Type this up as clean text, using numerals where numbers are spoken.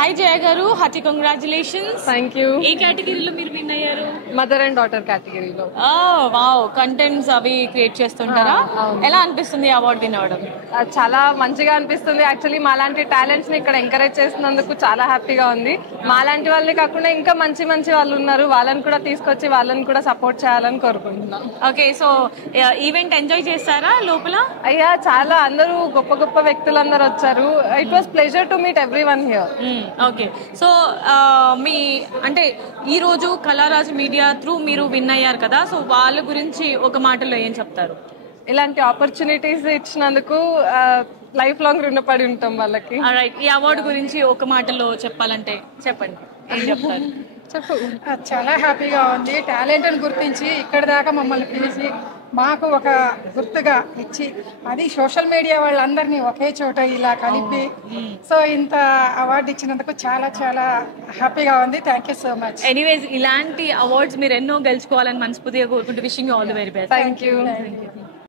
Hi Jaya గారు, hearty congratulations. Thank you. ఏ కేటగిరీలో మీరు విన్ అయ్యారు? మదర్ అండ్ డాటర్ కేటగిరీలో. వావ్, కంటెంట్స్ అవి క్రియేట్ చేస్తుంటారా? ఎలా అనిపిస్తుంది అవార్డు విన్ అవ్వడం? చాలా మంచిగా అనిపిస్తుంది. యాక్చువల్లీ మాలాంటి టాలెంట్స్ ని ఇక్కడ ఎంకరేజ్ చేసినందుకు చాలా హ్యాపీగా ఉంది. మాలాంటి వాళ్ళని కాకుండా ఇంకా మంచి మంచి వాళ్ళు ఉన్నారు, వాళ్ళని కూడా తీసుకొచ్చి వాళ్ళని కూడా సపోర్ట్ చేయాలని కోరుకుంటున్నాం. ఓకే, సో ఈవెంట్ ఎంజాయ్ చేస్తారా లోపల? అయ్యా, చాలా అందరూ గొప్ప గొప్ప వ్యక్తులందరూ వచ్చారు. It was pleasure to meet everyone here. Okay, so మీ అంటే ఈ రోజు కళారాజ్ మీడియా త్రూ మీరు విన్ అయ్యారు కదా, సో వాళ్ళ గురించి ఒక మాటలో ఏం చెప్తారు? ఇలాంటి ఆపర్చునిటీస్ ఇచ్చినందుకు లైఫ్ లాంగ్ రుణపడి ఉంటాం వాళ్ళకి. ఈ అవార్డు గురించి ఒక మాటలో చెప్పాలంటే చెప్పండి, ఏం చెప్తారు? చెప్పు. చాలా హ్యాపీగా ఉంది. టాలెంట్ అని గుర్తించి ఇక్కడ దాకా మమ్మల్ని పిలిచి మాకు ఒక గుర్తుగా ఇచ్చి, అది సోషల్ మీడియా వాళ్ళందరినీ ఒకే చోట ఇలా కలిపి సో ఇంత అవార్డు ఇచ్చినందుకు చాలా చాలా హ్యాపీగా ఉంది. Thank you so much. Anyways, ఇలాంటి అవార్డ్స్ మీరు ఎన్నో గెలుచుకోవాలని మనస్ఫూర్తిగా కోరుకుంటూ wishing you all the very best. Thank you.